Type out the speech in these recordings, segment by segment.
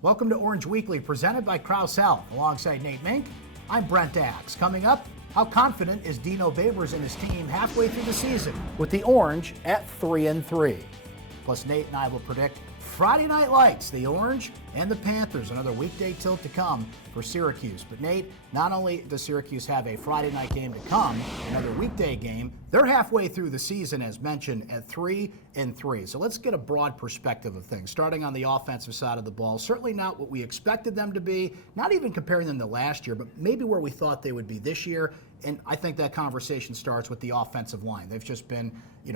Welcome to Orange Weekly, presented by Krause Health. Alongside Nate Mink, I'm Brent Axe. Coming up, how confident is Dino Babers and his team halfway through the season with the Orange at 3-3? Plus, Nate and I will predict Friday Night Lights, the Orange and the Panthers, another weekday tilt to come for Syracuse. But Nate, not only does Syracuse have a Friday night game to come, another weekday game, they're halfway through the season, as mentioned, at 3-3. So let's get a broad perspective of things. Starting on the offensive side of the ball, certainly not what we expected them to be, not even comparing them to last year, but maybe where we thought they would be this year. And I think that conversation starts with the offensive line. They've just been,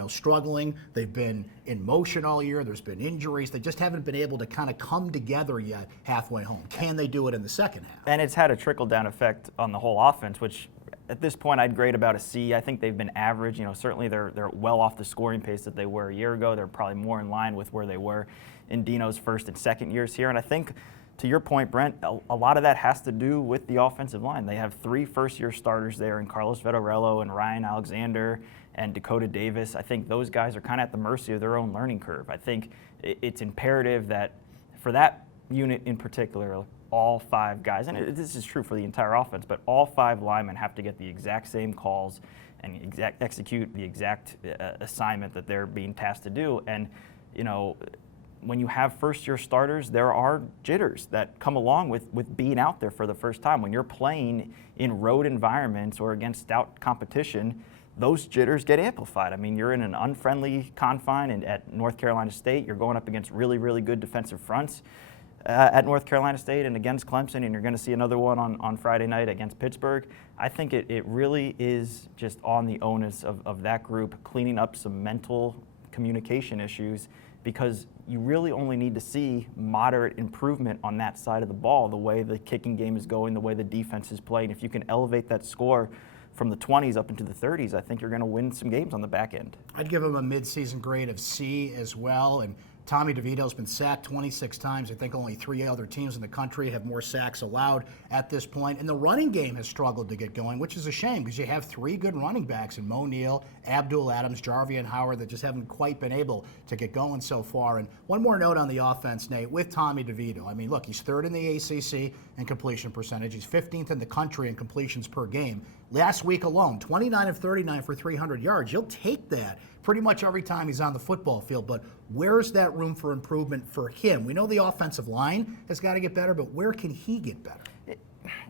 struggling. They've been in motion all year. There's been injuries. They just haven't been able to kind of come together yet halfway home. Can they do it in the second half? And it's had a trickle-down effect on the whole offense, which at this point I'd grade about a C. I think they've been average. Certainly they're well off the scoring pace that they were a year ago. They're probably more in line with where they were in Dino's first and second years here. And I think, to your point, Brent, a lot of that has to do with the offensive line. They have 3 first-year starters there in Carlos Vettorello and Ryan Alexander and Dakota Davis. I think those guys are kind of at the mercy of their own learning curve. I think it's imperative that for that unit in particular, all 5 guys, and this is true for the entire offense, but all 5 linemen have to get the exact same calls and execute the exact assignment that they're being tasked to do. And, when you have first-year starters, there are jitters that come along with being out there for the first time. When you're playing in road environments or against stout competition, those jitters get amplified. I mean, you're in an unfriendly confine at North Carolina State. You're going up against really, really good defensive fronts at North Carolina State and against Clemson, and you're going to see another one on Friday night against Pittsburgh. I think it really is just on the onus of that group cleaning up some mental communication issues, because you really only need to see moderate improvement on that side of the ball, the way the kicking game is going, the way the defense is playing. If you can elevate that score from the 20s up into the 30s, I think you're going to win some games on the back end. I'd give him a midseason grade of C as well. And Tommy DeVito's been sacked 26 times. I think only 3 other teams in the country have more sacks allowed at this point. And the running game has struggled to get going, which is a shame because you have 3 good running backs in Mo Neal, Abdul Adams, Jarvian Howard that just haven't quite been able to get going so far. And one more note on the offense, Nate, with Tommy DeVito. I mean, look, he's 3rd in the ACC in completion percentage. He's 15th in the country in completions per game. Last week alone, 29 of 39 for 300 yards. You'll take that pretty much every time he's on the football field, but where's that room for improvement for him? We know the offensive line has got to get better, but where can he get better?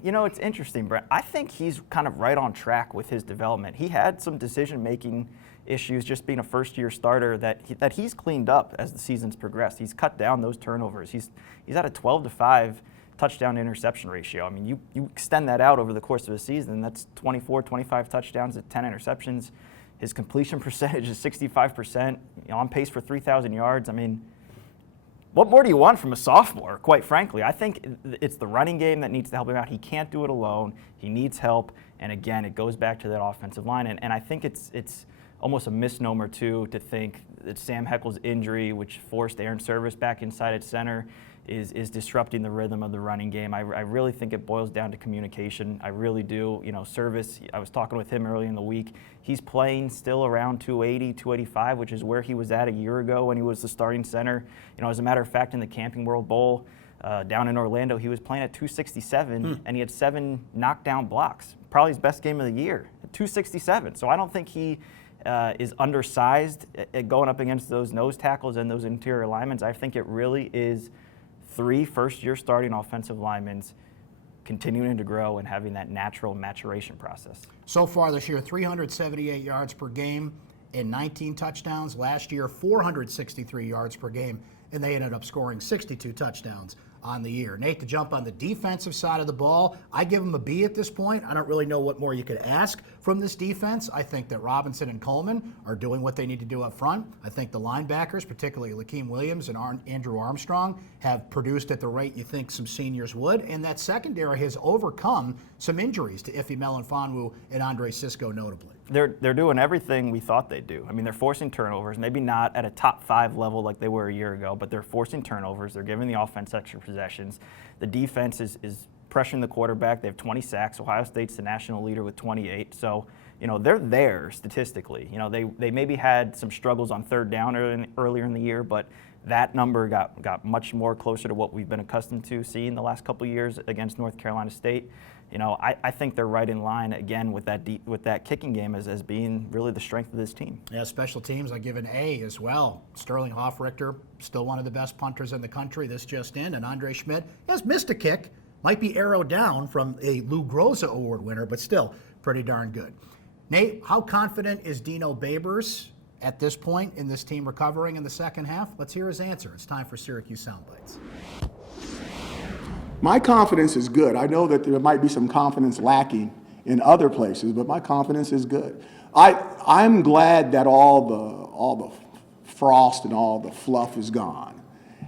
It's interesting, Brent. I think he's kind of right on track with his development. He had some decision-making issues just being a first-year starter that he's cleaned up as the season's progressed. He's cut down those turnovers. He's at a 12-5 touchdown interception ratio. I mean, you extend that out over the course of a season, that's 24, 25 touchdowns at 10 interceptions. His completion percentage is 65%, on pace for 3,000 yards. I mean, what more do you want from a sophomore, quite frankly? I think it's the running game that needs to help him out. He can't do it alone. He needs help. And again, it goes back to that offensive line. And I think it's almost a misnomer, too, to think that Sam Heckel's injury, which forced Aaron Service back inside at center, is disrupting the rhythm of the running game. I really think it boils down to communication. I really do. Service, I was talking with him early in the week. He's playing still around 280, 285, which is where he was at a year ago when he was the starting center. As a matter of fact, in the Camping World Bowl down in Orlando, he was playing at 267, and he had 7 knockdown blocks. Probably his best game of the year, at 267. So I don't think he is undersized at going up against those nose tackles and those interior linemen. I think it really is 3 first-year starting offensive linemen continuing to grow and having that natural maturation process. So far this year, 378 yards per game and 19 touchdowns. Last year, 463 yards per game, and they ended up scoring 62 touchdowns on the year. Nate, to jump on the defensive side of the ball, I give them a B at this point. I don't really know what more you could ask from this defense. I think that Robinson and Coleman are doing what they need to do up front. I think the linebackers, particularly Lakeem Williams and Andrew Armstrong, have produced at the rate you think some seniors would. And that secondary has overcome some injuries to Ife Melifonwu and Andre Cisco notably. They're doing everything we thought they'd do. I mean, they're forcing turnovers, maybe not at a top 5 level like they were a year ago, but they're forcing turnovers. They're giving the offense extra possessions. The defense is pressuring the quarterback. They have 20 sacks. Ohio State's the national leader with 28. So, they're there statistically. They maybe had some struggles on 3rd down earlier in the year, but That number got much more closer to what we've been accustomed to seeing the last couple of years against North Carolina State. You know, I think they're right in line again with that kicking game as being really the strength of this team. Yeah, special teams, I give an A as well. Sterling Hoffrichter, still one of the best punters in the country. This just in, and Andre Schmidt has missed a kick. Might be arrowed down from a Lou Groza Award winner, but still pretty darn good. Nate, how confident is Dino Babers at this point in this team recovering in the second half? Let's hear his answer. It's time for Syracuse Soundbites. My confidence is good. I know that there might be some confidence lacking in other places, but my confidence is good. I'm glad that all the frost and all the fluff is gone,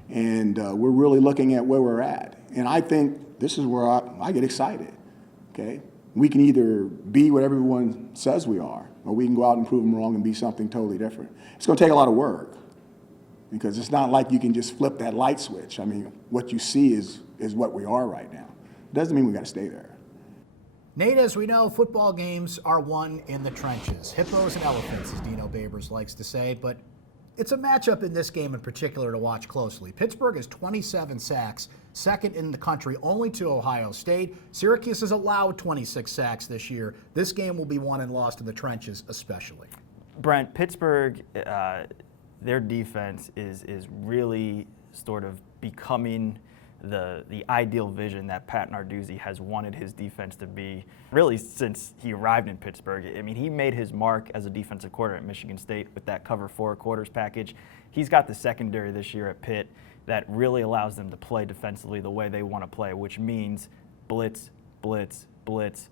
and we're really looking at where we're at. And I think this is where I get excited. Okay, we can either be what everyone says we are, or we can go out and prove them wrong and be something totally different. It's going to take a lot of work, because it's not like you can just flip that light switch. I mean, what you see is what we are right now. It doesn't mean we got to stay there. Nate, as we know, football games are won in the trenches. Hippos and elephants, as Dino Babers likes to say, but it's a matchup in this game in particular to watch closely. Pittsburgh has 27 sacks, second in the country only to Ohio State. Syracuse has allowed 26 sacks this year. This game will be won and lost in the trenches especially. Brent, Pittsburgh, their defense is really sort of becoming the ideal vision that Pat Narduzzi has wanted his defense to be really since he arrived in Pittsburgh. I mean, he made his mark as a defensive coordinator at Michigan State with that cover 4 quarters package. He's got the secondary this year at Pitt that really allows them to play defensively the way they want to play, which means blitz, blitz, blitz,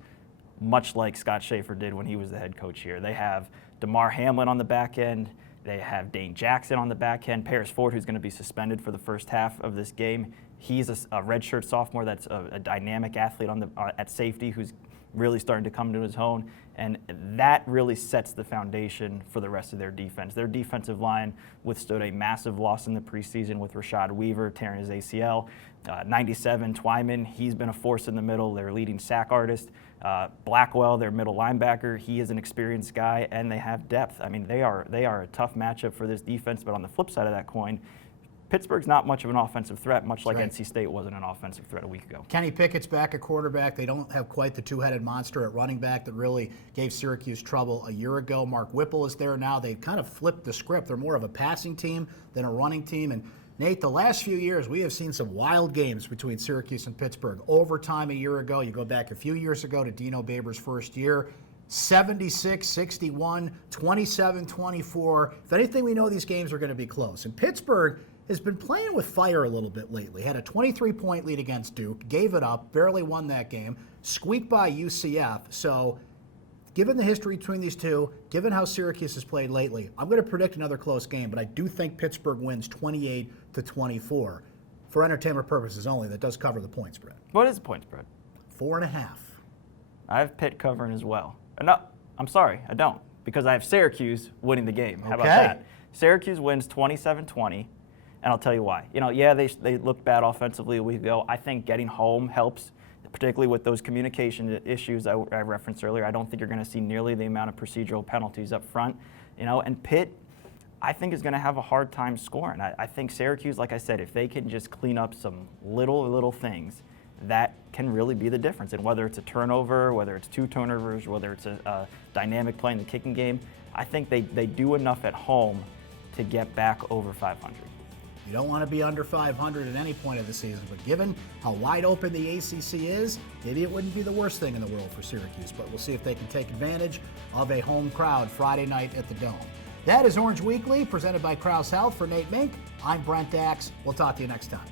much like Scott Schaefer did when he was the head coach here. They have DeMar Hamlin on the back end. They have Dane Jackson on the back end. Paris Ford, who's going to be suspended for the first half of this game. He's a redshirt sophomore that's a dynamic athlete at safety who's really starting to come to his own. And that really sets the foundation for the rest of their defense. Their defensive line withstood a massive loss in the preseason with Rashad Weaver tearing his ACL. 97, Twyman, he's been a force in the middle, their leading sack artist. Blackwell, their middle linebacker, he is an experienced guy, and they have depth. I mean, they are a tough matchup for this defense, but on the flip side of that coin, Pittsburgh's not much of an offensive threat, much like NC State wasn't an offensive threat a week ago. Kenny Pickett's back at quarterback. They don't have quite the two-headed monster at running back that really gave Syracuse trouble a year ago. Mark Whipple is there now. They've kind of flipped the script. They're more of a passing team than a running team. And Nate, the last few years, we have seen some wild games between Syracuse and Pittsburgh. Overtime a year ago. You go back a few years ago to Dino Babers' first year. 76-61, 27-24. If anything, we know these games are going to be close. And Pittsburgh has been playing with fire a little bit lately. Had a 23-point lead against Duke, gave it up, barely won that game, squeaked by UCF. So given the history between these two, given how Syracuse has played lately, I'm going to predict another close game, but I do think Pittsburgh wins 28-24. For entertainment purposes only, that does cover the point spread. What is the point spread? 4.5. I have Pitt covering as well. No, I'm sorry, I don't, because I have Syracuse winning the game. How about that? Syracuse wins 27-20. And I'll tell you why. You know, yeah, they looked bad offensively a week ago. I think getting home helps, particularly with those communication issues I referenced earlier. I don't think you're going to see nearly the amount of procedural penalties up front. You know, and Pitt, I think, is going to have a hard time scoring. I think Syracuse, like I said, if they can just clean up some little things, that can really be the difference. And whether it's a turnover, whether it's 2 turnovers, whether it's a dynamic play in the kicking game, I think they do enough at home to get back over 500. You don't want to be under 500 at any point of the season, but given how wide open the ACC is, maybe it wouldn't be the worst thing in the world for Syracuse, but we'll see if they can take advantage of a home crowd Friday night at the Dome. That is Orange Weekly, presented by Krause Health. For Nate Mink, I'm Brent Dax. We'll talk to you next time.